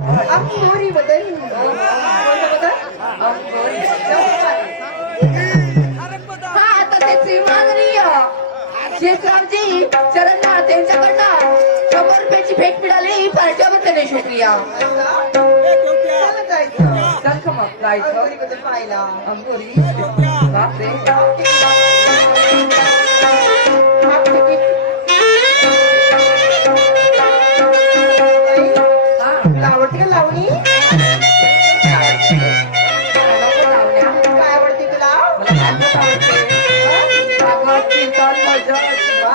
अंगोरी बदल अंगोरी हा आता त्याची मागणी शेषरावजी चरणनाथ यांच्याकडनं 100 रुपयाची भेट मिळाली पार्ट्यावर त्याने शुक्रिया चल मग जायचं पाहिला अंगोरी बापरे आवडते का लावणी काय आवडते तुला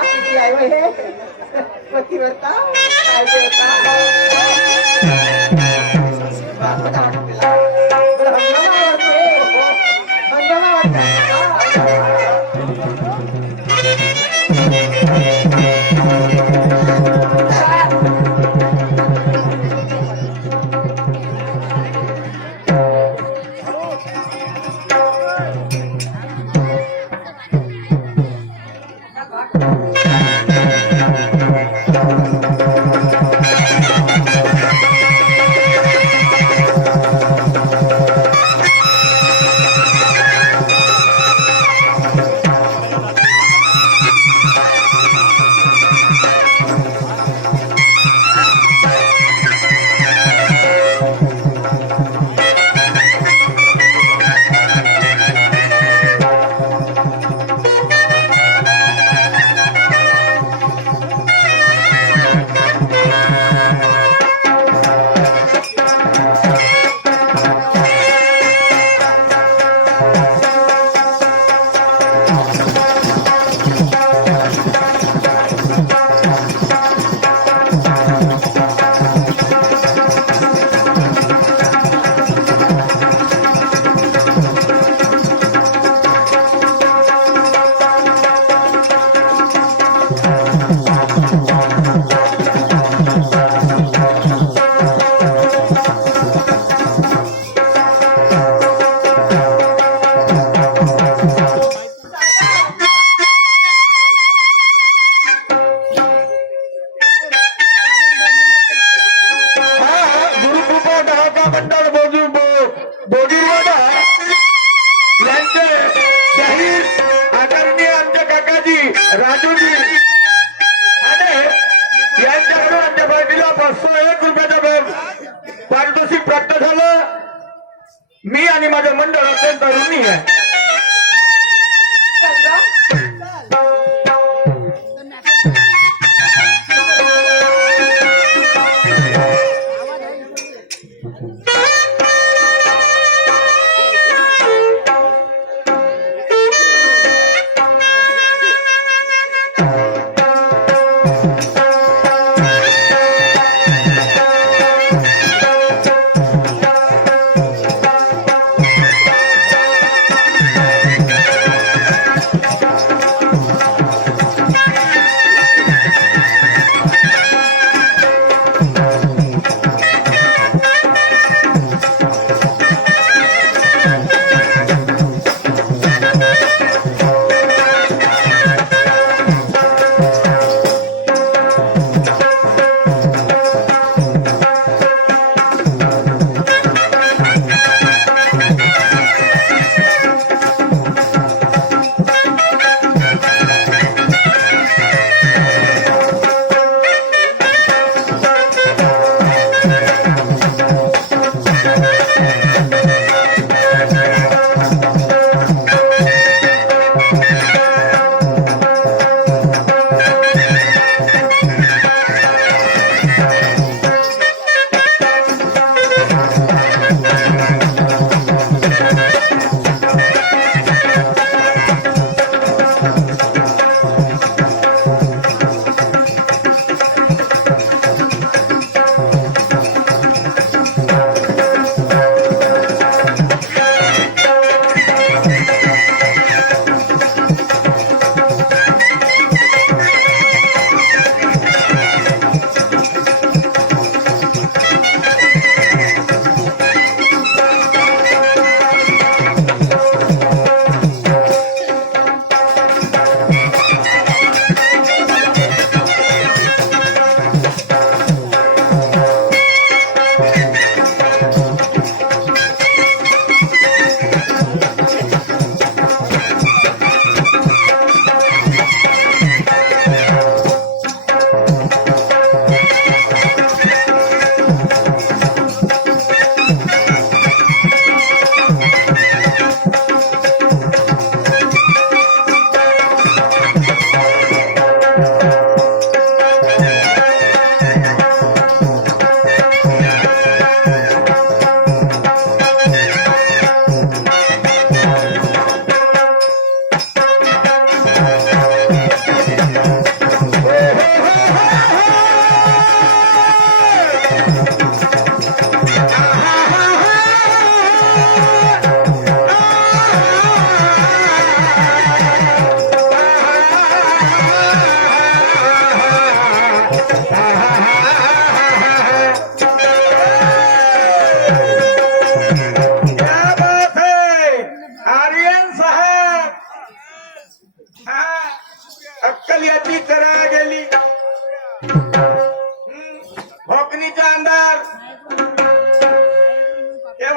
किती आहे हे पतीव्रता राजूजी आणि यांच्याकडून आमच्या पार्टीला 501 रुपयाचं पारितोषिक प्राप्त झालं. मी आणि माझं मंडळ अत्यंत ऋणी आहे.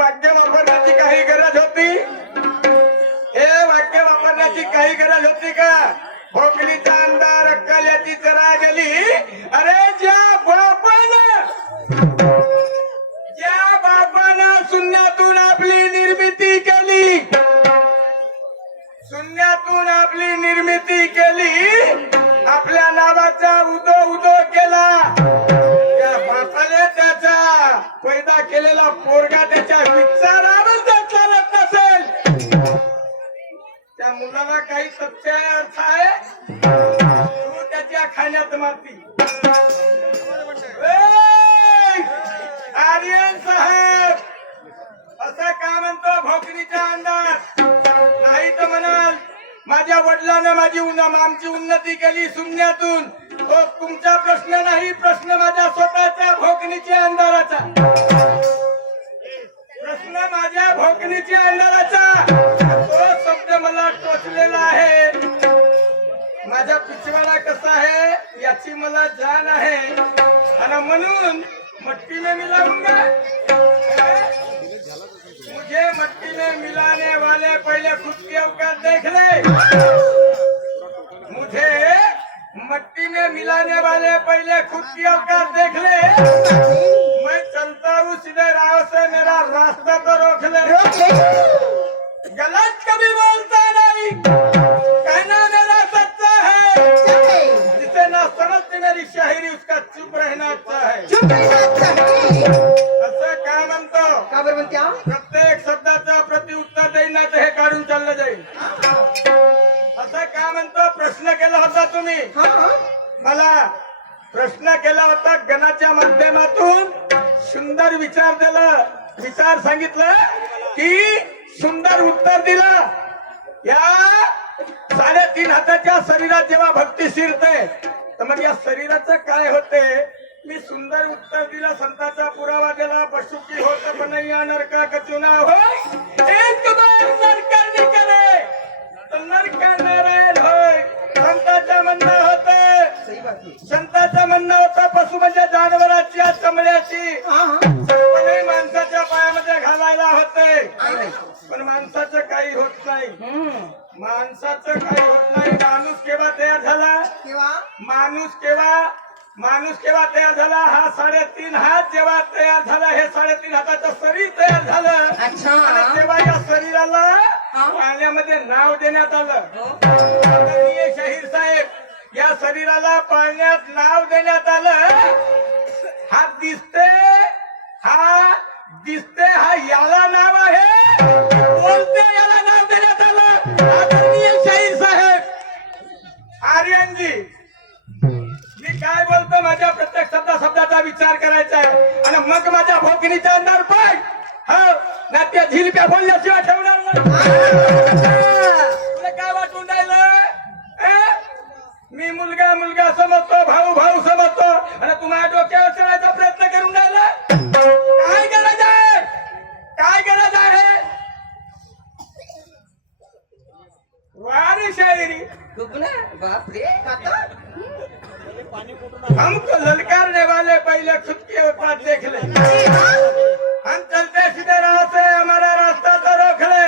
वाक्य वापरण्याची काही गरज होती? हे वाक्य वापरण्याची काही गरज होती का? भोकलीचा अंधार अक्कल याची चरा गेली. अरे ज्या बापानं शून्यातून आपली निर्मिती केली, शून्यातून आपली निर्मिती केली, आपल्या नावाचा उदो उदो केला, त्या बापाने त्याचा पैदा केलेला पोरगा त्याच्या विचारावर जर चालत नसेल, त्या मुलाला काही सत्य अर्थ आहे? तू त्याच्या खाण्यात माती. आर्यन साहेब असं का म्हणतो भोकरीचा अंदाज? नाही तर म्हणाल माझ्या वडिलांना आमची उन्नती केली शून्यातून. तो तुमचा प्रश्न नाही, प्रश्न माझ्या स्वतःच्या भोकनीच्या अंधाराचा. प्रश्न माझ्या भोकनीच्या अंधाराचा. तो शब्द मला टोचलेला आहे. माझा पिछवाडा कसा आहे याची मला जाण आहे, आणि म्हणून मट्टी में मिलाऊंगा. मुझे मट्टी में मिलाने वाले पहले खुद की औकात देख ले. मुझे मट्टी में मिलाने वाले पहले खुद की औकात देख ले. मैं चलता हूँ सीधे राह से, मेरा रास्ता तो रोक ले. गलत कभी बोलता नहीं, कहना मेरा सच्चा है. जिसे ना समझती मेरी शायरी उसका चुप रहना अच्छा है. असं का म्हणतो? का बरं म्हणत्या? प्रत्येक शब्दाचा प्रत्युत्तर देईन, नाही तर हे काढून चाललं जाईल. असं का म्हणतो? प्रश्न केला होता तुम्ही मला, प्रश्न केला होता गणाच्या माध्यमातून. सुंदर विचार सांगितलं की सुंदर उत्तर दिलं. या 3.5 हाताच्या शरीरात जेव्हा भक्ती शिरते तर मग या शरीराचं काय होते? मी सुंदर उत्तर दिलं, संताचा पुरावा दिला. पशु की होत बनैया नरका कचुना हो, एक बार नरका निकले तर नरका नारायण होय. संताचं म्हणणं होतं, संताचं म्हणणं होतं पशु म्हणजे जानवराची चमड्याची, पण माणसाच्या पायामध्ये घालायला होते. पण माणसाचं काही होत नाही. माणसाचं काही होत नाही. माणूस केव्हा तयार झाला? माणूस केव्हा तयार झाला? हा 3.5 हात जेव्हा तयार झाला, हे 3.5 हाताचं शरीर तयार झालं. आणि तेव्हा या शरीराला पाळण्यामध्ये नाव देण्यात आलं. आदरणीय शाहीर साहेब, या शरीराला पाळण्यात नाव देण्यात आलं. हा दिसते हा याला नाव आहे, बोलते याला नाव देण्यात आलं. आदरणीय शाहीर साहेब, आर्यनजी, मी काय बोलतो माझ्या प्रत्येक शब्दाचा विचार करायचा आहे, आणि मग माझ्या भोकनीचा अंधार पाय ना त्या झिलप्या बोलल्याशिवाय ठेवणार नाही. तुला काय वाटून राहिलं? मी मुलगा समजतो, भाऊ समजतो, आणि तुम्हाला डोक्यावर चढायचा प्रयत्न करून राहिला. काय गरज आहे? वारी शायरी बाप रे. हमको ललकारने वाले पहले खुद की औकात देख ले. हम चलते सीधे राह से, हमारा रास्ता तो रोक ले.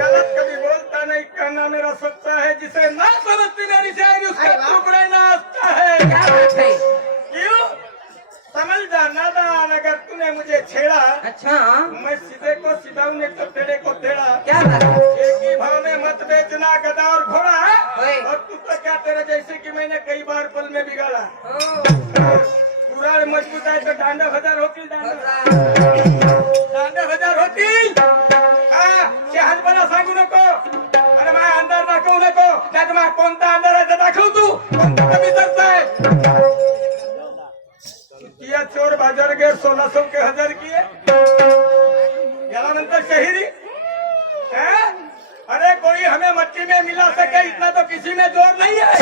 गलत कभी बोलता नहीं, कहना मेरा सच्चा है. जिसे ना समझती मेरी शायरी उसका चुप रहना अच्छा है. क्यों? समझ जा नादान, अगर तूने मुझे छेड़ा, अच्छा, मैं सीधे को सीधा हूँ, एक तो टेढ़े को टेढ़ा. क्या बात है? एक ही भाव में मत बेचना गधा और घोड़ा. और तू तो क्या तेरे जैसे कि मैंने कई बार पल में बिगाड़ा. पूरा मजबूत आहे तर दांडव हजार होतील. दांडव हजार होतील. हा, शहाणपणा सांगू नको, आणि माझा अंधार दाखवू नको. नाही तर माझा कोणता अंधार आहे दाखव. तू कोणता कमी करता आहे? किया चोर बाजार गे 1600 के 1000 किए. याला म्हणतात शहिरी. अरे कोई हमें मट्टी में मिला सके इतना तो किसी में जोर नहीं है.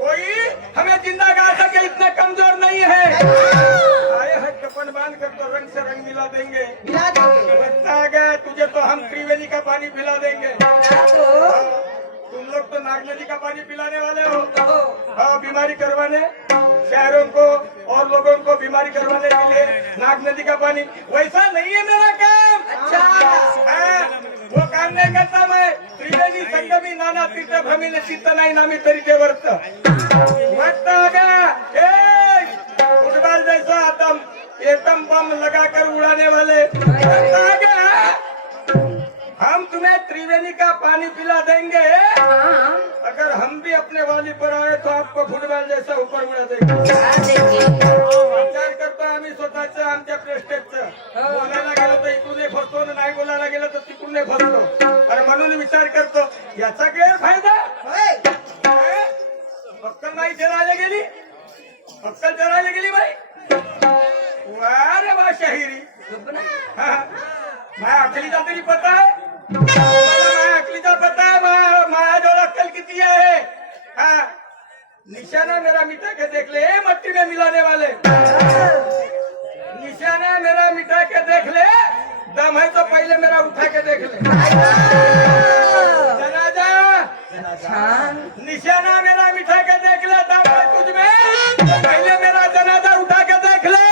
कोई हमें जिंदा गा सके इतना कमजोर नहीं है. आए हैं कपन बांध कर तो रंग से रंग मिला देंगे. लगता है तुझे तो हम त्रिवेणी का पानी पिला देंगे. तुम लोग तो नाग नदी का पानी पिलाने वाले हो. हाँ, बीमारी करवाने, शहरों को और लोगों को बीमारी करवाने के लिए नाग नदी का पानी, वैसा नहीं है मेरा काम। अच्छा हाँ, वो काम नहीं करता मैं। त्रिवेणी संगमी नाना तीर्थ भ्रमिले चित्त नाही नामी तरी ते वर्त वक्त आ गया। फुटबॉल जैसा आतम एटम बम लगाकर उड़ाने वाले वक्त आ गया। हम तुम्हें त्रिवेणी का पानी पिला देंगे। हाँ अगर हम भी अपने वाली पर आए तो आपको फुटबॉल जैसा ऊपर उड़ा देंगे। देखिए विचार करतो आम्ही स्वतःचं आमच्या प्रेस्टेजचं। बोलायला गेलो तर इकडून फसतो, नाही बोलायला गेलं तर तिकडून फसतो। आणि म्हणून विचार करतो याचा गैरफायदा अक्कल नाही चरायला गेली, अक्कल चरायला गेली बाई। वा रे वा शाहिरी। माझ्या अकलीचा तरी पता आहे, माझ्या अकलीचा पता आहे। माझ्याजवळ अक्कल किती आहे। हाँ, निशाना मेरा मिटा के देख ले, मट्टी में मिलाने वाले। निशाना मेरा मिटा के देख ले, दम है तो पहले मेरा उठा के देख ले। जनाजा निशाना मेरा मिटा के देख ले, दम है तुझ में, पहले मेरा जनाजा उठा के देख ले।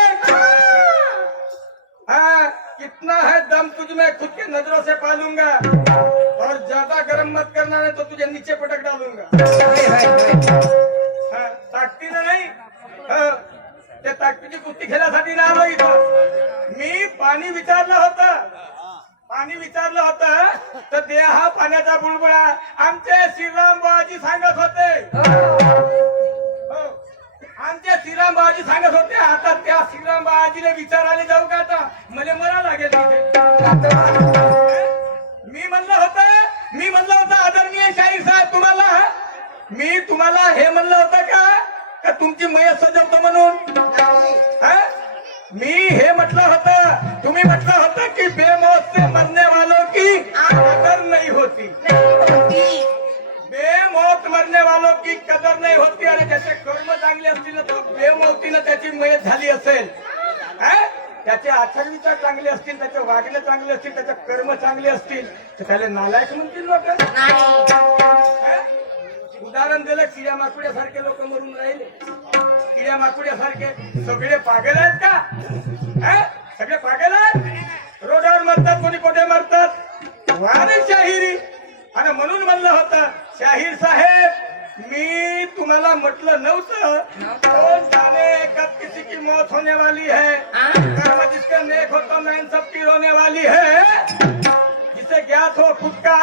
हाँ, कितना है दम तुझ में खुद के नजरों से पालूंगा, और ज्यादा गर्म मत करना नहीं तो तुझे नीचे पटक डालूंगा। ताकदीनं नाही, त्या ताकदीची कुस्ती खेळण्यासाठी नाही आलो इथं। मी पाणी विचारलं होतं तर देह हा पाण्याचा बुलबुला आमचे श्रीराम बाबाजी सांगत होते। आमचे श्रीराम बाबाजी सांगत होते। आता त्या श्रीराम बाबाजीला विचारायला जाऊ का? आता मला मरा लागेल तिथे। मी म्हणलं होतं आदरणीय शाहीर साहेब, मी तुम्हाला हे म्हणलं होतं का तुमची मयत सजवतो म्हणून? मी हे म्हटलं होतं, तुम्ही म्हटलं होतं की बेमौत से मरने वालों की कदर नहीं होती। बेमौत मरने वालों की कदर नाही होती। आणि त्याचे कर्म चांगले असतील तर बेमौतीनं त्याची मयत झाली असेल, त्याचे आचार विचार चांगले असतील, त्याचे वागणे चांगले असतील, त्याचे कर्म चांगले असतील तर त्याला नालायक म्हणतील लोक। उदाहरण दिलं, किड्या माकुड्यासारखे लोक मरून राहिले। किड्या माकुड्यासारखे सगळे पागल आहेत का? सगळे पागल आहेत? रोडावर मरतात, कोणी कुठे मरतात। वारे शाहिरी। आणि म्हणून म्हणलं होतं शाहीर साहेब, मी तुम्हाला म्हटलं नव्हतं कौन जाने कब किसी की मौत होने वाली है, कर्म जिसका नेक होता मैं इन सब की रोने वाली है। जिसे ज्ञात हो खुद का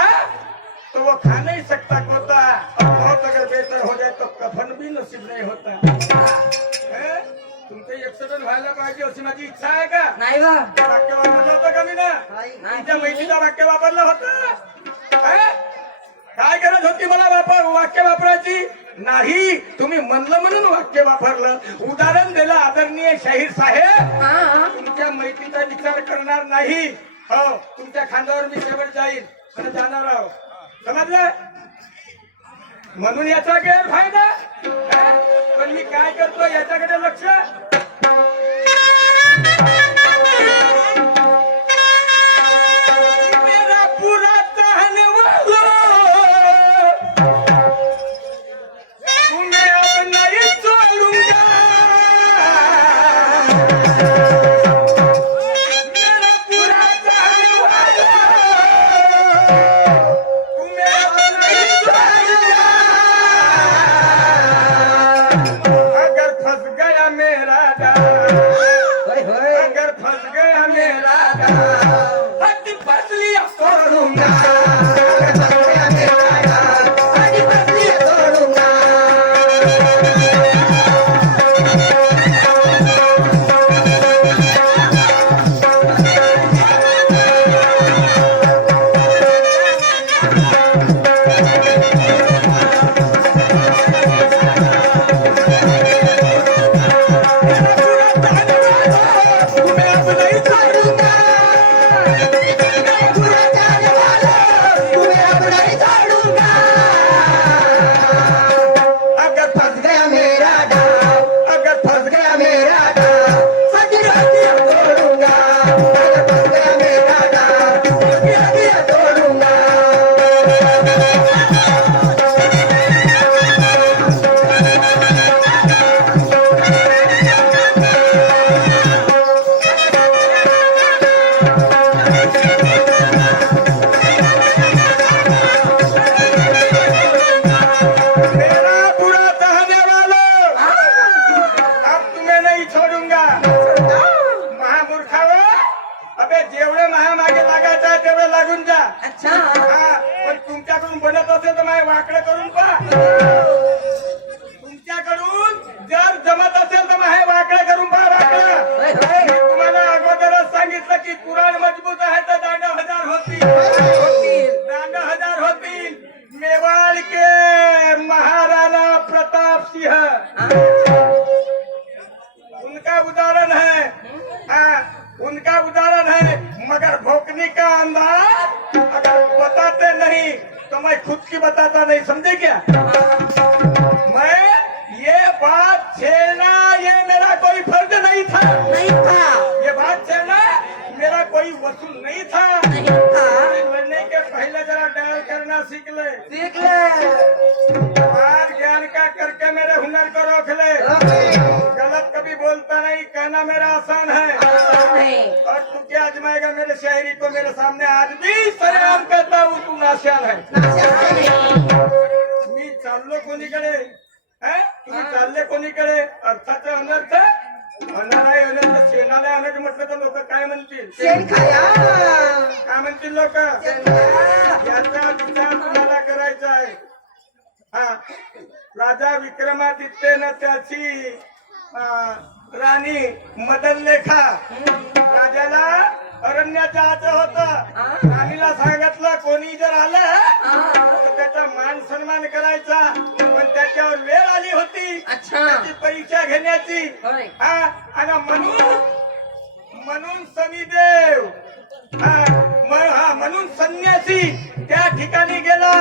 तो वो खा नहीं सकता कोता, और मौत अगर बेहतर हो जाए तो कफन भी नसीब नहीं होता। तुमचं एक्सिडेंट व्हायला पाहिजे अशी माझी इच्छा आहे का? नाही बा, वाक्य वापरलं होतं का मी ना? तुमच्या मैत्रीचं वाक्य वापरलं होतं? काय गरज होती मला वाक्य वापरायची? नाही, तुम्ही म्हणलं म्हणून वाक्य वापरलं। उदाहरण दिलं आदरणीय शाहीर साहेब, तुमच्या मैत्रीचा विचार करणार नाही। हो, तुमच्या खांद्यावर मी शेवट जाईल आणि जाणार आहोत, समजलं? म्हणून याचा गैरफायदा। पण मी काय करतो याच्याकडे लक्ष। मेरा पुरा चाहने वालों, तुम्हें अब नहीं छोड़ूंगा। मेरा पुरा चाहने वालों, तुम्हें अब नहीं छोड़ूंगा। अगर फंस गया मेरा लागून जा. अच्छा हा, पण तुमच्याकडून बनत असेल तर माझ्या वाकडं करून पहा. तुमच्याकडून जर जमत असेल तर माझ्या वाकडं करून पहा. वाकडं होय, होय. मी तुम्हाला अगोदरच सांगितलं की कुराण मजबूत आहे तर दांड हजार होतील. दांड हजार होतील. मेवाड़ के महाराणा प्रताप सिंह उनका उदाहरण है. हाँ, उनका उदाहरण है. मगर भोंकने का अंदाज अगर बताते नहीं तो मैं खुद की बताता नहीं. समझे क्या? मैं ये बात छेड़ना ये मेरा कोई फर्ज नहीं था. नहीं था ये बात छेड़ना मेरा कोई वसूल नहीं था. नहीं था लड़ने के पहले जरा डायल करना सीख ले. सीख ले बात ज्ञान का करके मेरे हुनर को रोक ले. गलत कभी बोलता नहीं. कहना मेरा आसान है. नहीं और तू क्या आजमाएगा मेरे शायरी को. मेरे सामने आज भी सरेआम कहता हूँ तू नाश्याल है. मी चाललो कोणीकडे. तुम्ही चालले कोणीकडे. अर्थाचं अनर्थ होणार आहे. अनर्थ शेणाला आणायचं म्हटलं तर लोक काय म्हणतील. शेण खाया काय म्हणतील लोक. याचा विचार तुम्हाला करायचा आहे. हा, राजा विक्रमादित्यनं त्याची राणी मदनलेखा राजाला अरण्यात जायचं होतं. राणीला सांगितलं कोणी जर आलं तर त्याचा मान सन्मान करायचा. पण त्याच्यावर वेळ आली होती अच्छा त्याची परीक्षा घेण्याची. होय. हा, आणि म्हणून शनिदेव म्हणून संन्यासी त्या ठिकाणी गेला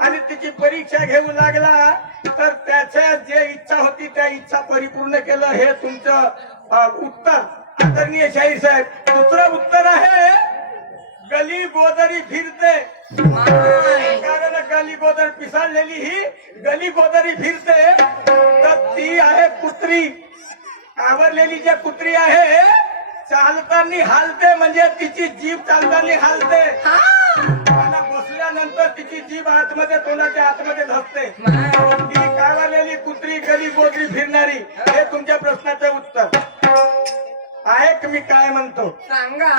आणि तिची परीक्षा घेऊ लागला. तर त्याच्या जे इच्छा होती त्या इच्छा परिपूर्ण केलं. हे तुमचं उत्तर आदरणीय शाहीर साहेब. दुसरं उत्तर आहे गली गोदरी फिरते. कारण गली गोदर पिसाळलेली ही गली गोदरी फिरते. तर ती आहे कुत्री. आवरलेली जी कुत्री आहे चालताना हालते. म्हणजे तिची जीभ चालताना हालते. आणि बसल्यानंतर तिची जीभ आतमध्ये तोंडाच्या आतमध्ये धसते. ती कावरलेली कुत्री गली गोदरी फिरणारी. हे तुमच्या प्रश्नाचं उत्तर आहे. की मी काय म्हणतो सांगा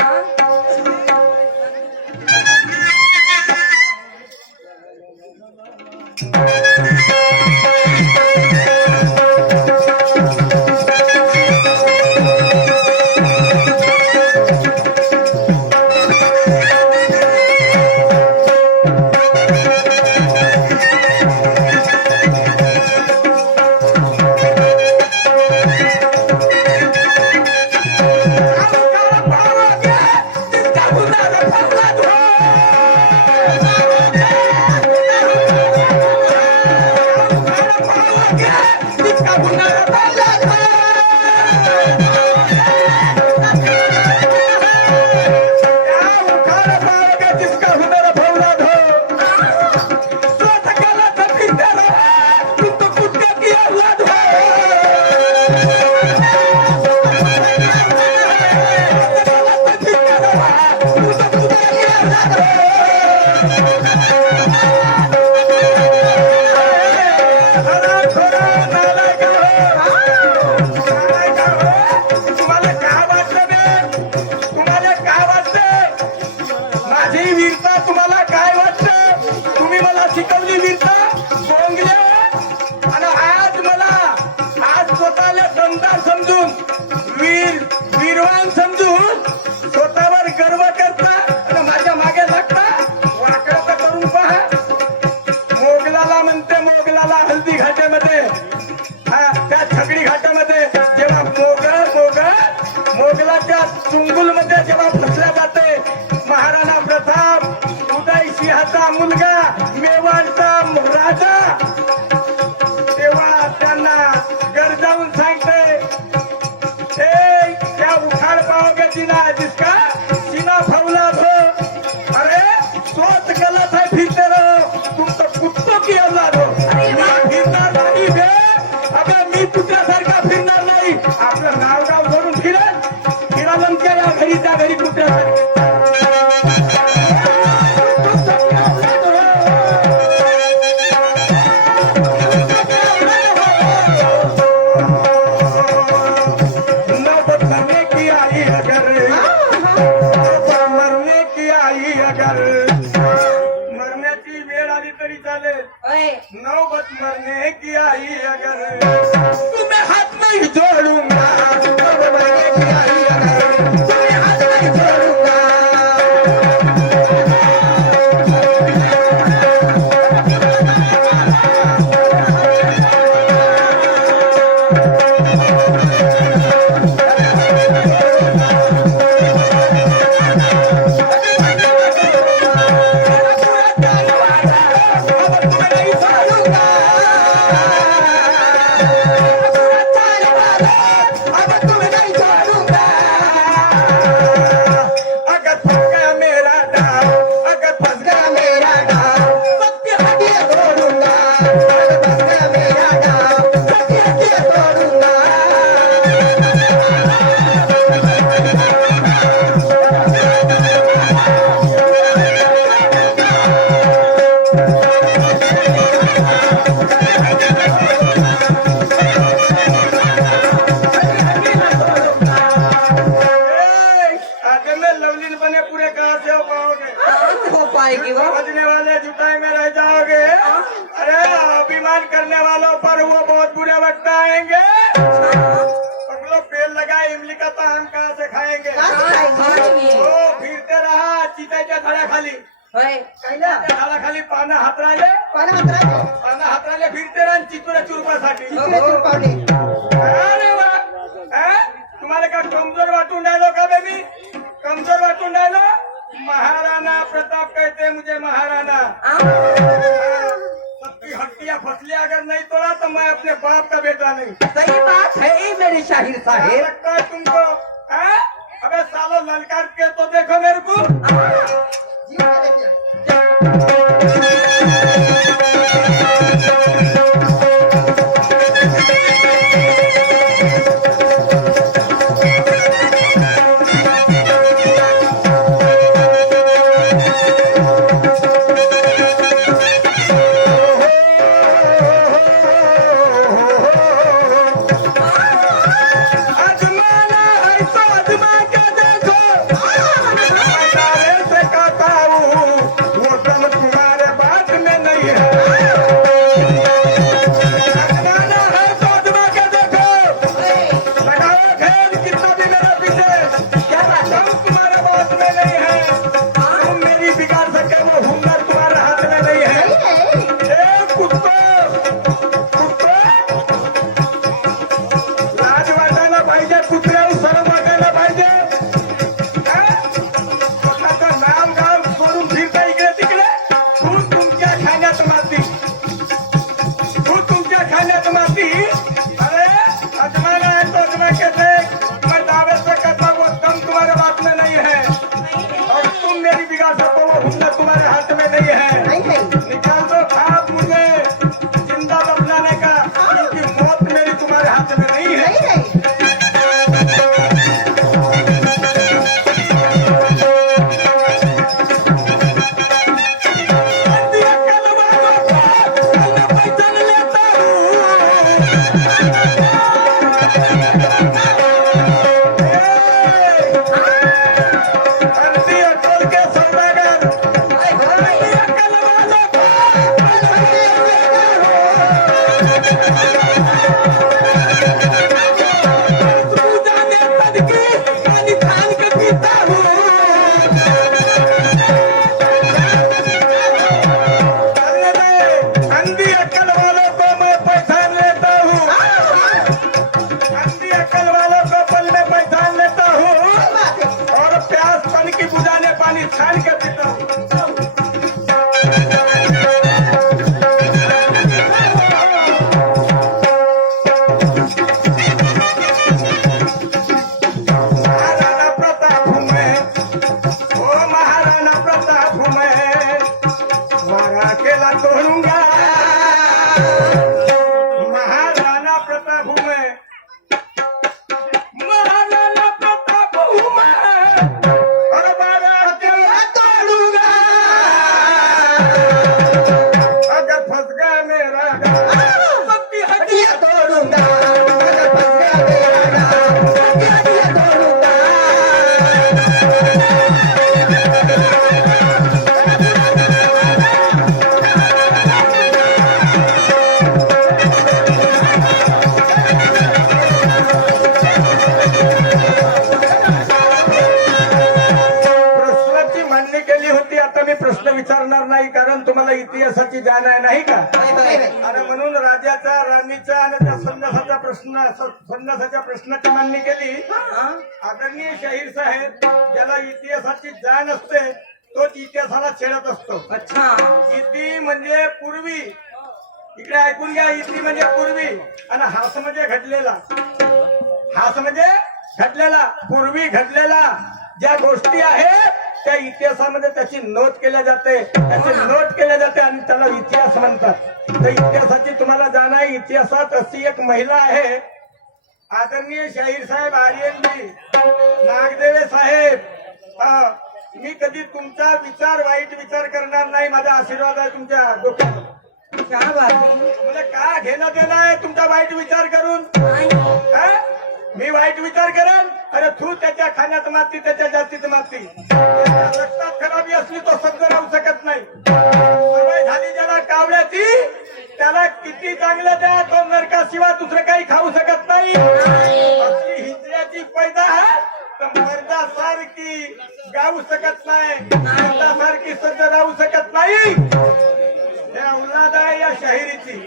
मुलगा मेवाडचा राजा तेव्हा त्यांना गरजावून सांगते क्या उखाड़ पाओगे जीना जिसका सीना फौलाद हो. अरे सोच गलत है फिरते रहो तुम तो कुत्तों की औलाद हो. मी फिरणार नाही बे. अबे मी तुझ्यासारखा फिरणार नाही. आपलं नाव गाव सोडून फिरालं त्या घरी त्या घरी कुत्र्यासारखं. मरने की आई अगर मरण्याची वेळ आली तरी चालेल, होय. नौबत मरने की आई अगर तुम्हें हाथ नहीं जोड़ूंगा, नौबत मरने की आई अगर तुम्हें हाथ नहीं जोड़ूंगा। बजने वाले जुटाई में रह जाओगे। अरे अभिमान करने वालों पर वो बहुत बुरे वक्त आएंगे। पगलो पेड़ लगा इमली का तो हम कहाँ से खाएंगे। हो फिरते रहा चिताच्या झाडाखाली, होय. झाडाखाली पानं हातराले फिरते राहा चितुऱ्या चुरपासाठी। अरे वा, तुम्हाला का कमजोर वाटून राहिलो का बे? मी कमजोर वाटून राहिलो? महाराणा प्रताप कहते मुझे महाराणा। सबकी हड्डियां फसली अगर नहीं तोड़ा तो मैं अपने बाप का बेटा नहीं। सही बात है मेरे शाहिर क्या साहेब. लगता है तुमको? अबे सालो ललकार के तो देखो मेरे को। आता मी प्रश्न विचारणार नाही, कारण तुम्हाला इतिहासाची जाण आहे नाही का? आणि म्हणून राजाचा, राणीचा आणि त्या संन्यासाच्या प्रश्नाची मांडणी केली. आदरणीय शाहीर साहेब, ज्याला इतिहासाची जाण असते तोच इतिहासाला छेडत असतो. अच्छा. इति म्हणजे पूर्वी, इकडे ऐकून घ्या. इति म्हणजे पूर्वी आणि हास म्हणजे घडलेला. हास म्हणजे घडलेला, पूर्वी घडलेला ज्या गोष्टी आहेत त्या इतिहासामध्ये त्याची नोंद केल्या जाते, त्याची नोट केल्या जाते आणि त्याला इतिहास म्हणतात. तर इतिहासाची तुम्हाला जाण आहे. इतिहासात अशी एक महिला आहे, आदरणीय शाहीर साहेब, आर्यनजी, नागदेवे साहेब. मी कधी तुमचा वाईट विचार करणार नाही. माझा आशीर्वाद आहे तुमच्या डोक्यावर. क्या बात आहे. मला का घेणं देणं आहे तुमचा वाईट विचार करून? मी वाईट विचार करेन? अरे तू त्याच्या खाण्यात माती, त्याच्या जातीत माती. रक्तात खराबी असली तो सज्ज राहू शकत नाही. सवय झाली ज्याला कावल्याची, त्याला किती चांगलं द्या, तो नरकाशिवाय दुसरं काही खाऊ शकत नाही. असली हिंद्र्याची पैदा आहे तर मर्दासारखी गाऊ शकत नाही, मर्दासारखी सज्ज राहू शकत नाही. हे औलाद आहे या शाहिरीची,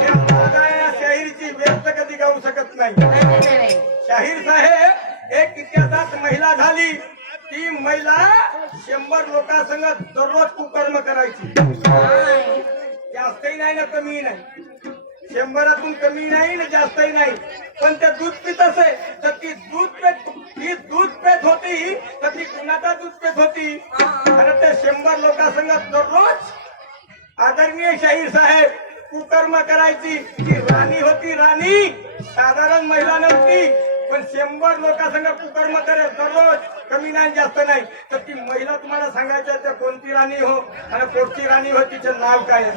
हे औलाद आहे या शाहिरीची. व्यस्त कधी गाऊ शकत नाही. शाहीर साहेब, एक इतिहासात महिला झाली. ती महिला 100 लोकांसंग दररोज कुकर्म करायची. जास्तही नाही ना कमी नाही, 100तून कमी नाही ना जास्तही नाही. पण ते दूध पित असे तर ती दूध पेत होती, तर ती कुणाचा दूध पेत होती. आणि ते 100 लोकांसंग दररोज आदरणीय शाहीर साहेब कुकर्म करायची. ती राणी होती, राणी. साधारण महिला नव्हती, पण 100 लोकांसंग कुकर्म करे दररोज, कमी नाही जास्त नाही. तर ती महिला तुम्हाला सांगायचं ते कोणती राणी हो आणि कोणती राणी हो, तिचं नाव काय आहे?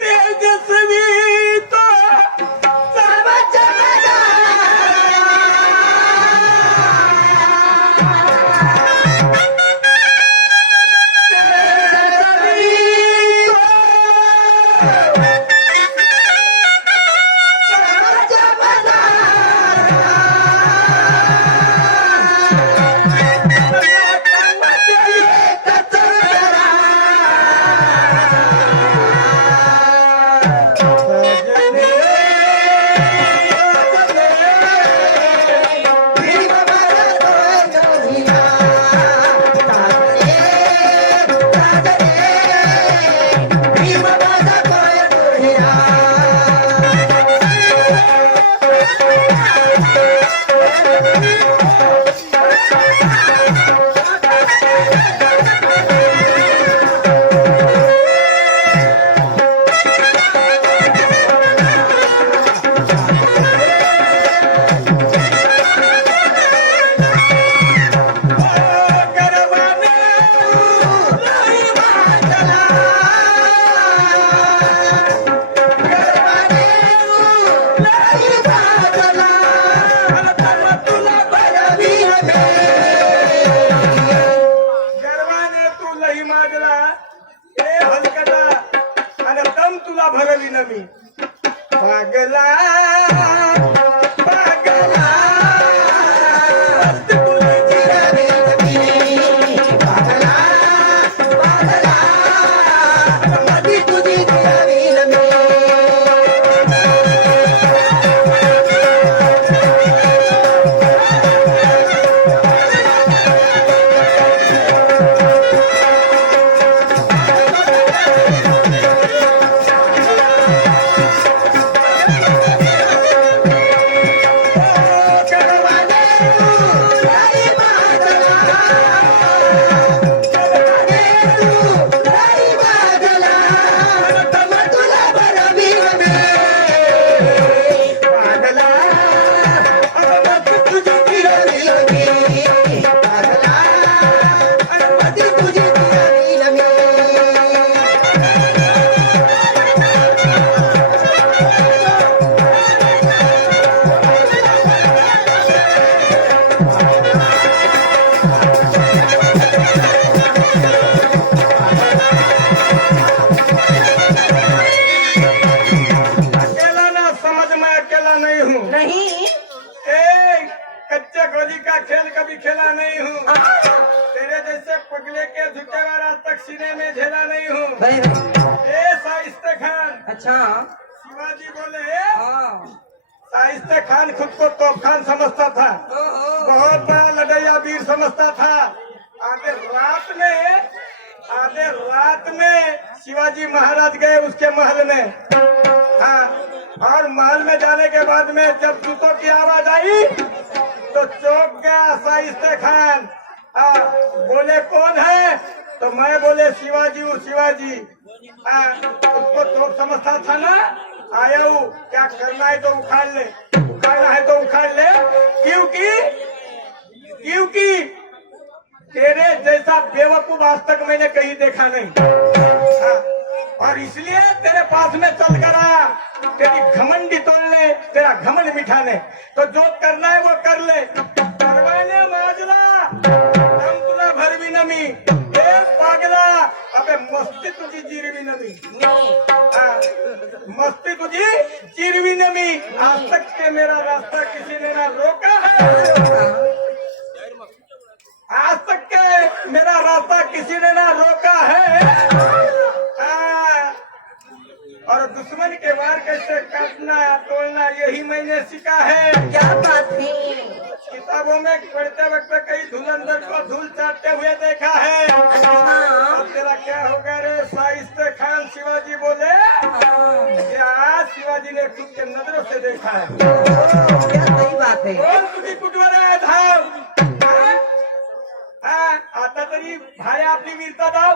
तेजस्वी तो अच्छा शिवाजी बोले हाँ शाइस्ते खान खुद को तोप खान समझता था, ओहो बहुत बड़ा लड़ैया वीर समझता था। आधे रात में शिवाजी महाराज गए उसके महल में। हाँ, और महल में जाने के बाद में जब जूतों की आवाज आई तो चौंक गया शाइस्ते खान। बोले कौन है? तो मैं बोले शिवाजी हूँ, शिवाजी। उसको तोप समझता था ना, आया हूँ, क्या करना है तो उखाड़ ले, उखाड़ना है तो उखाड़ ले, क्योंकि तेरे जैसा बेवकूफ आज तक मैंने कहीं देखा नहीं। और इसलिए तेरे पास में चल कर आया, तेरी घमंडी तोड़ने, तेरा घमंड मिठाने। तो जो करना है वो कर ले, परवाने माजला हम तुला भरवी नमी, पागला अबे मस्ती तुझी जिरवी नमी, मस्ती तुझी जिरवी नमी। आज तक के मेरा रास्ता किसी ने ना रोका है, आज तक के मेरा रास्ता किसी ने ना रोका है। और दुश्मन के वार कैसे काटना तोड़ना यही मैंने सीखा है। क्या बात थी किताबों में पढ़ते वक्त कई धुरंधर को धूल चाटते हुए देखा है। अब तेरा क्या होगा रे शाइस्ते खान? शिवाजी बोले क्या शिवाजी ने खुद के नजरों से देखा है। क्या सही बात है कौन तुझी कुटवर आहे धाव? आता तरी भाया आपली वीरता दाव।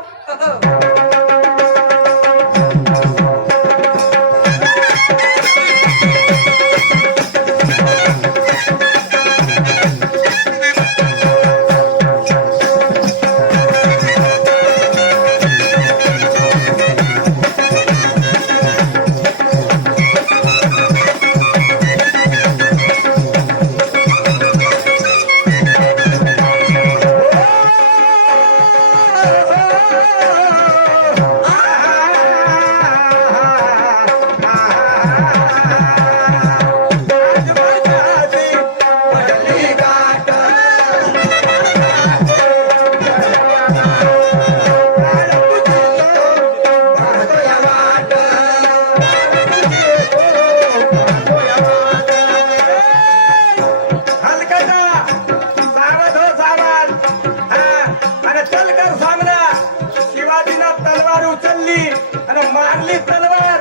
मारली तलवार,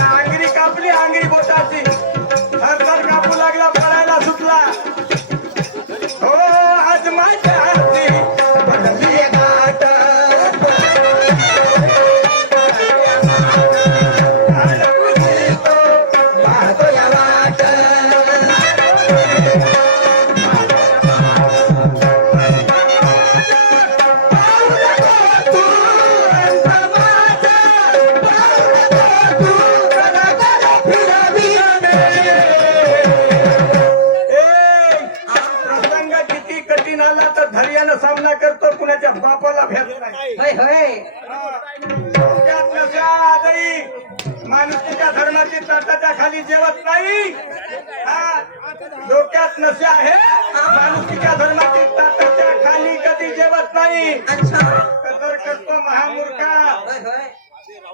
आंगरी कापली, आंगरी बोटाची थर कापू लागला, पडायला सुटला। हो आज माझ्या हाती पडली गाठ, पाहतो या वाट, सामना करतो, कुणाच्या बापाला भेट नाही। डोक्यात नशा आजही माणुसकीच्या धर्माची ताटाच्या खाली जेवत नाही। डोक्यात नशा आहे, माणुसकीच्या धर्माची ताटाच्या खाली कधी जेवत नाही। कदर करतो महामूर्खा,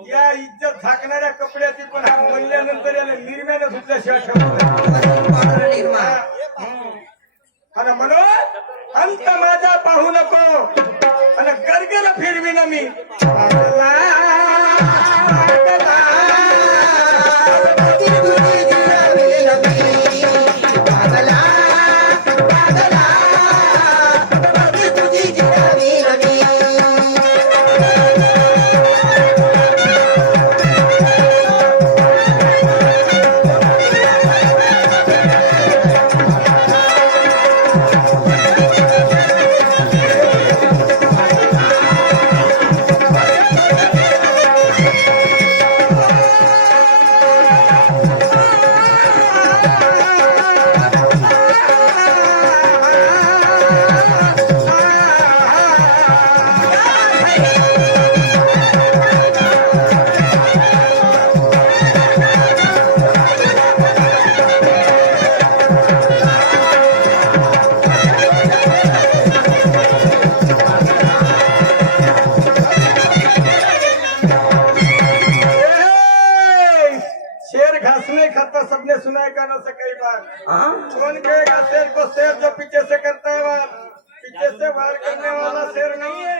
या इज्जत झाकणाऱ्या कपड्याची पण हा म्हणल्यानंतर याला निर्म्याने सुटल्याशिवाय ठेवत आणि म्हणून अंत माझा पाहू नको आणि गरगर फिरवीन मी। तो सबने सुना है गाना से कई बार। हाँ? कौन कहेगा शेर को शेर जो पीछे से करता है वार, पीछे से वार करने वाला शेर नहीं है।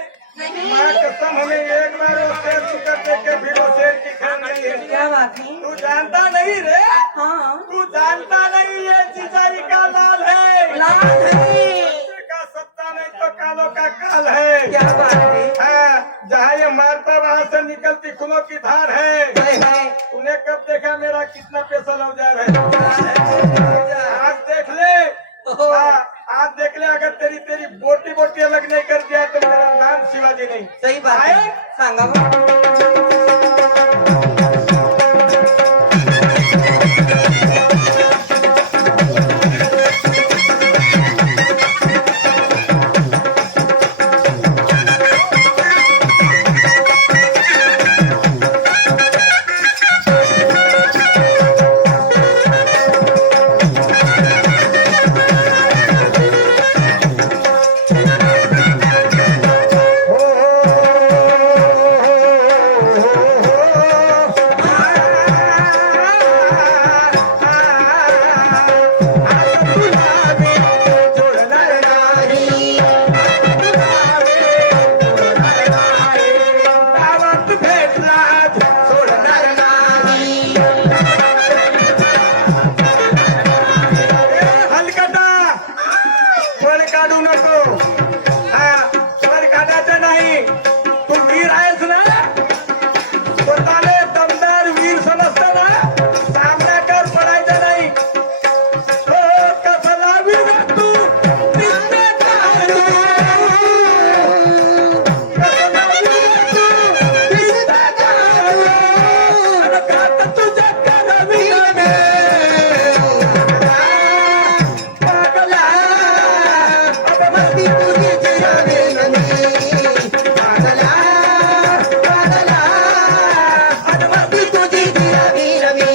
माँ कसम हमें एक बार वो शेर चुकर देखे फिर वो शेर की खान नहीं है। क्या बात है? तू जानता नहीं रे, हाँ, तू जानता नहीं ये चिचाई का लाल है, लाल है। का सत्ता नहीं तो कालों का काल है। क्या बात है? हाँ, जहाँ ये मारता वहाँ से निकलती खूनों की धार है। है। तूने कब देखा मेरा कितना पैसा लौजार है? आज देख ले, हाँ, आज देख ले। अगर तेरी तेरी बोटी बोटी अलग नहीं कर दिया तो मेरा नाम शिवाजी नहीं। सही बात है, सांगा मग. काढू नको. हा, वर काढायचं नाही. तू वीर आहेस ना, स्वतःले दमदार वीर समजतं ना, सामन्याकर पडायचं नाही. तो कसला वीर तू कसला वीर तू आणि कात तुझ्या करवीने पागला अब मस्ती तुझी जियावे नमी पागला पागला अब मस्ती तुझी जियावे नमी.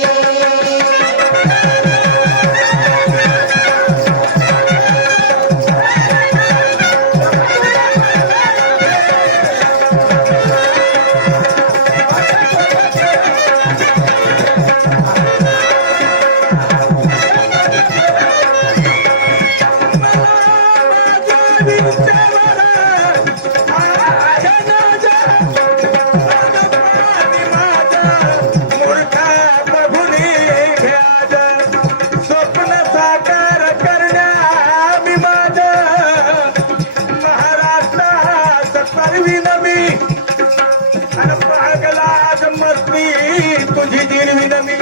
स्वप्न साकार करण्या मी माझं महाराष्ट्रात परवीन मी आणि पागला मस्ती तुझी जिरवीन मी.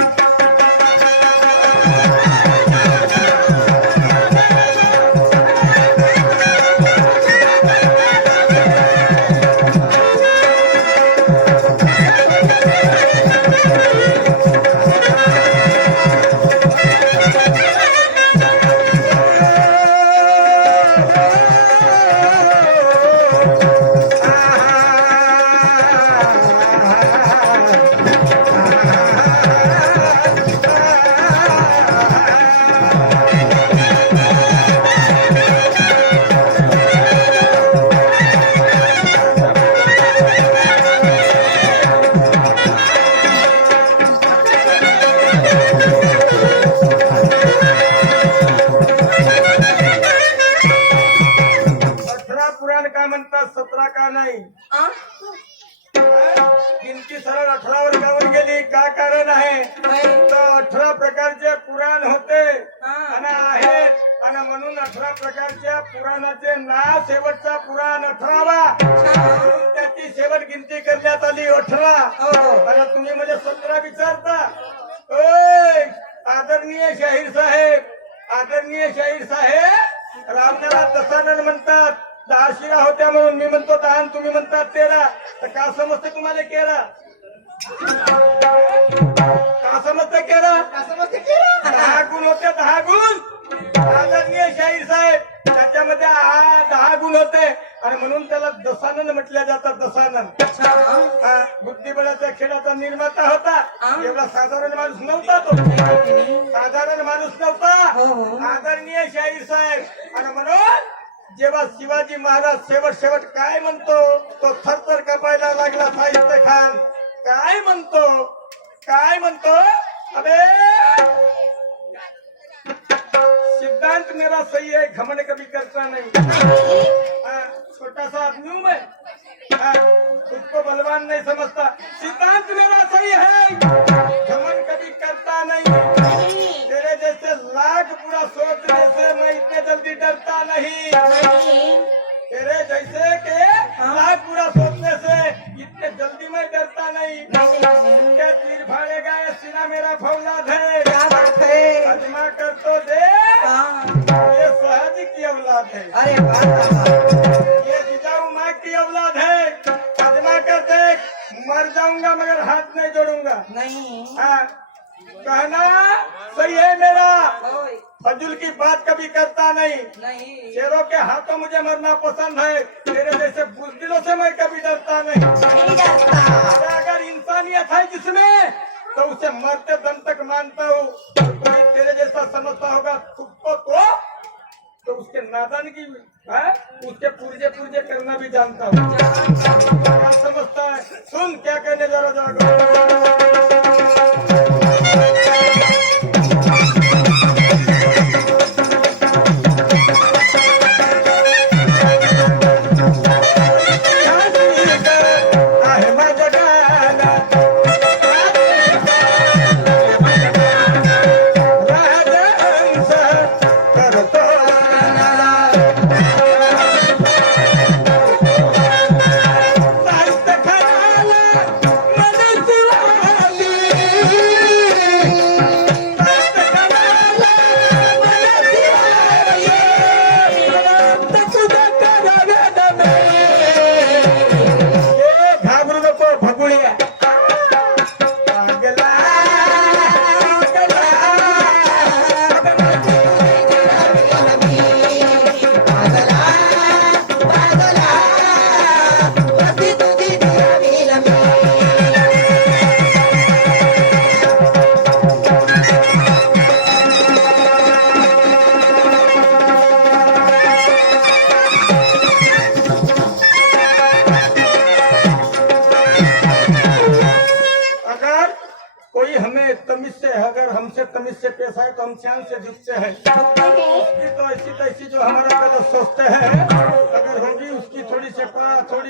अठरा पुराण का म्हणतात, 17 का नाही? आ? गिनती सरळ 18 वर गावून गेली. का कारण आहे? तर 18 प्रकारचे पुराण होते आणि आहेत आणि म्हणून 18 प्रकारच्या पुराणाचे नाव शेवटचा पुराण 18वा, म्हणून त्याची शेवट गिनती करण्यात आली 18. आणि तुम्ही म्हणजे 17 विचारता. ओय, आदरणीय शाहीर साहेब, आदरणीय शाहीर साहेब, रामण्याला दसानन म्हणतात. 10 शिरा होत्या म्हणून मी म्हणतो 10, तुम्ही म्हणतात 13. तर का समजते तुम्हाला 13? का समजते 13? 10 गुण होते, 10 गुण. आदरणीय शाहीर साहेब, त्याच्यामध्ये 10 गुण होते आणि म्हणून त्याला दसानन म्हटल्या जातात. दसानन हा बुद्धिबळाच्या खेळाचा निर्माता होता. एवढा साधारण माणूस नव्हता, तो साधारण माणूस नव्हता. आदरणीय शाहीर साहेब, आणि म्हणून जेव्हा शिवाजी महाराज शेवट काय म्हणतो, तो थरथर कापायला लागला. साहित्य खान काय म्हणतो, काय म्हणतो? अबे सिद्धांत मेरा सही है, घमंड कभी करता नहीं। हाँ, छोटा सा आदमी हूँ मैं, हाँ, खुद को बलवान नहीं समझता। सिद्धांत मेरा सही है, घमंड कभी करता नहीं। तेरे जैसे लाख बुरा सोचने से मैं इतने जल्दी डरता नहीं। तेरे जैसे के लाख बुरा सोचने से इतने जल्दी मैं डरता नहीं। क्या तीर फाड़ेगा ये सीना मेरा फौलाद है। क्या बात है? अजमा कर तो दे, हाँ। ये सहज की औलाद है। अरे वाह वाह, वाह। ये जिजाऊ माँ की औलाद है। अजमा कर देख, मर जाऊंगा मगर हाथ नहीं जोड़ूंगा। नहीं। हाँ, कहना सही है मेरा। ओए, फजूल की बात कभी करता नहीं। नहीं। शेरों के हाथों मुझे मरना पसंद है। तेरे जैसे बुजदिलों से मैं कभी डरता नहीं। नहीं डरता। अरे अगर इंसानियत है जिसमें तो उसे मरते दम तक मानता हूँ। कोई तेरे जैसा समझता होगा खुद को तो उसके नादान की है, उसके पुर्जे पुर्जे करना भी जानता हूँ। क्या समझता है? सुन क्या कहने जा रहा। तमीज से पेश आए तो हम चैन से झुकते हैं। उसकी तो ऐसी तैसी जो हमारा गलत सोचते हैं, अगर होगी उसकी थोड़ी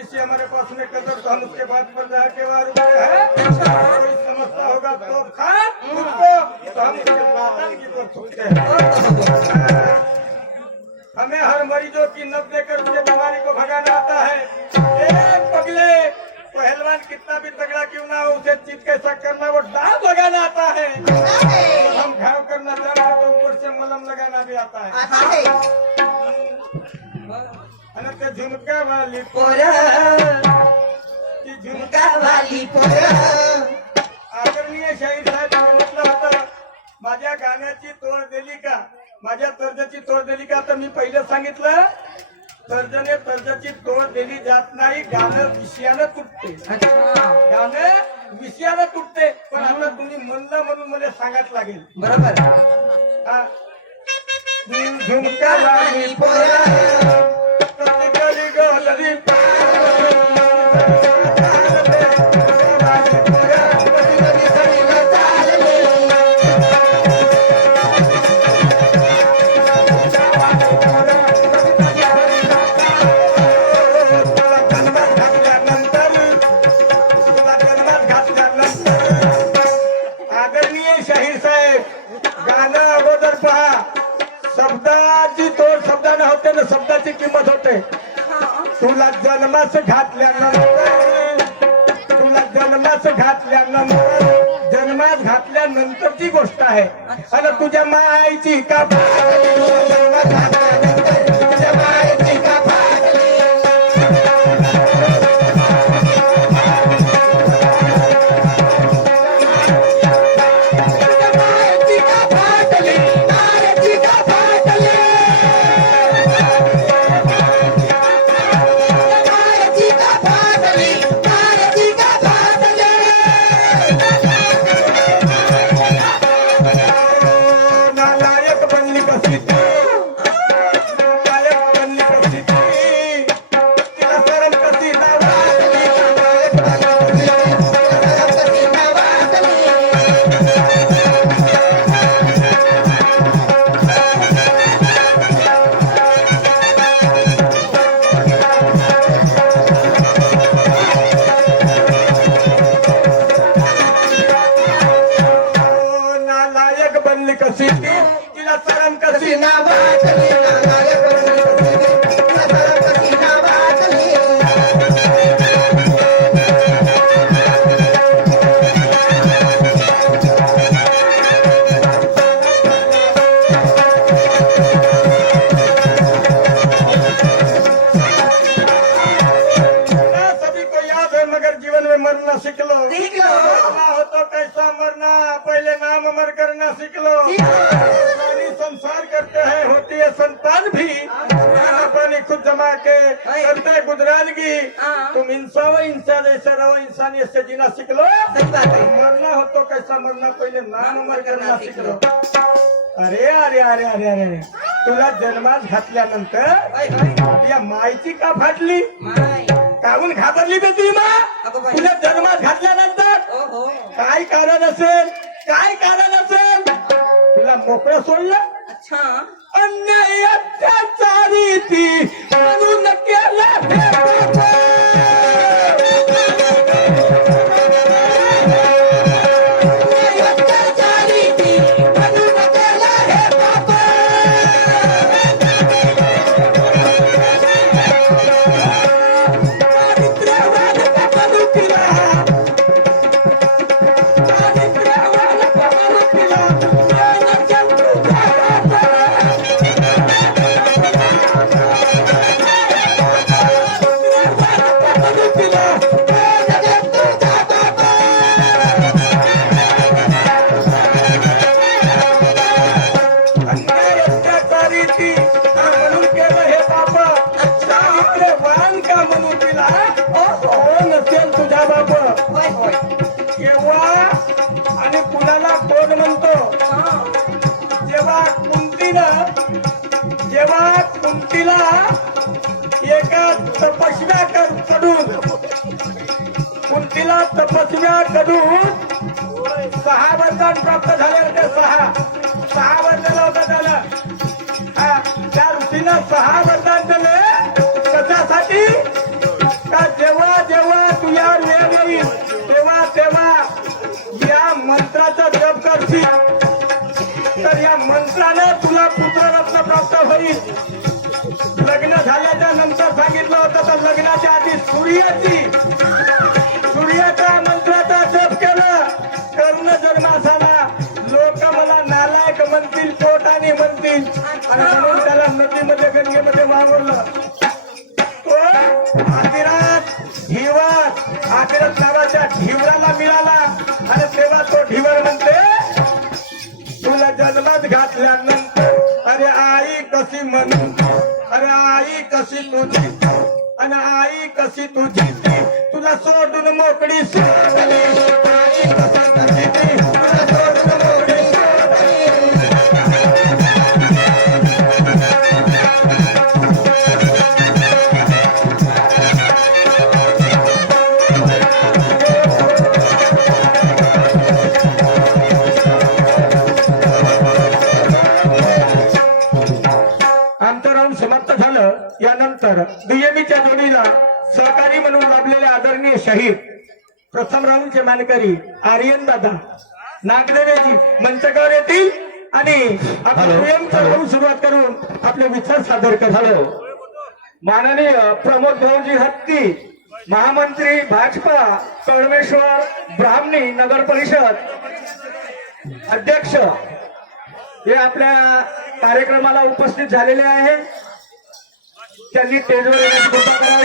सी हमारे पास में कदर तो हम उसके बाद पर जाके वार उठे हैं। कोई समझता होगा तो खान उसको तो हम उसके बातन की तो झुकते हैं। हमें हर मरीजों की नब्ज देकर उसके बीमारी को भगाना आता है। एक पगले पहलवान कितना भी तगड़ा क्यों ना हो, उसे चीज कैसा करना वो डांस लगाना आता है। हम घाव करना जानते तो ऊपर से मलम लगाना भी आता है। अनंत झुमका वाली पोरा, की झुमका वाली पोरा. आदरणीय शाहीर साहेब म्हटलं होतं माझ्या गाण्याची तोड दिली का, माझ्या तर्जाची तोड दिली का, तर मी पहिलं सांगितलं तर्जने तर्जाची तोड दिली जात नाही, गाणं विषयानं तुटते. अच्छा, गाणं विषयानं तुटते. पण आता तुम्ही म्हणलं म्हणून मला सांगायला लागेल. बरोबर. हा. झुमका वाली पोरा, कधी गली गली शब्दाची किंमत होते. तुला जन्मास घातल्यानंतर जन्मास घातल्यानंतरची गोष्ट आहे. आणि तुझ्या मायची का जन्मास घातल्यानंतर तुझ्या मायची का कशी ती तिला सरम कशी कशी ना वाटली नागाय करून कशी ती तुला सरम कशी ना वाटली ना सभी को याद है मगर जीवन में मरना सीख लो सीख लो। मरना हो तो कैसा मरना पहले नाम अमर करना सीख लो पानी संसार करते हैं होती है संतान भी खाना पानी खुद जमा के करते हैं गुजरानगी तुम इंसान जैसे रहो इंसानियत से जीना सीख लो सही बात है मरना हो तो कैसा मरना पहिले नाम अमर करना सीख लो अरे अरे अरे अरे अरे तुला जन्मात घातल्यानंतर होय होय या मायची का फाटली माय काहून घाबरली बे तुझी मा अगं बाई. तुला जन्मात घातल्यानंतर ओ हो काय कारण असेल काय कारण असेल तुला मोकळं सोडलं अच्छा अन्याय अत्याचारी ती म्हणून केलं हे पाप. अन्याय अत्याचारी ती म्हणून केलं हे पाप. चारित्र्यवान कमलू तिला. चारित्र्यवान कमलू तिला. ये नसेल तुझा बाप. अन्याय अत्याचारी ती म्हणून केलं हे पाप चारित्र्यवान का म्हणून तिला हो नसेल तुझा बाप होय होय केव्हा आणि कुणाला कोण म्हणतो हा जेव्हा कुंतीला एका तपस्व्याकडून 6 वरदान प्राप्त झाले होते 6 वरदान होता त्याला त्या ऋषीनं 6 वरदान दिले कशासाठी का जेव्हा जेव्हा तुझ्या वेळ येईल तेव्हा तेव्हा या मंत्राचा जप करशील तर या मंत्रानं तुला पुत्ररत्न प्राप्त होईल लग्न झाल्याच्या नंतर सांगितलं होतं तर लग्नाच्या आधी सूर्याच्या मंत्राचा जप केलं कर्ण जन्मासाला लोक मला नालायक म्हणतील पोटाने म्हणतील आणि म्हणून त्याला नदीमध्ये गंगेमध्ये वावरलं तो आखिरात नावाच्या ढिवराला मिळाला आणि तेव्हा तो ढिवर म्हणते तुला जन्मात घातल्यानंतर अरे आई कशी म्हणून अरे आई कशी तुझी आणि आई कशी तुझी तुला सोडून मोकळी सोडली आई कशी तुझी तुला सोडून मोकळी सोडली अंतरावून समाप्त झालं यानंतर दुय्यमीच्या जोडीला सहकारी म्हणून लाभलेले आदरणीय शहीद प्रथम राऊंडचे मानकरी आर्यन दादा नागदेवेजी मंचकावर येतील आणि आपण दुय्यमचा राऊंड सुरुवात करून आपले विचार सादर करतो माननीय प्रमोद भाऊजी हत्ती महामंत्री भाजपा कळमेश्वर ब्राह्मणी नगर परिषद अध्यक्ष हे आपल्या कार्यक्रमाला उपस्थित झालेले आहे त्यांनी स्टेजवर येण्याची कृपा करावी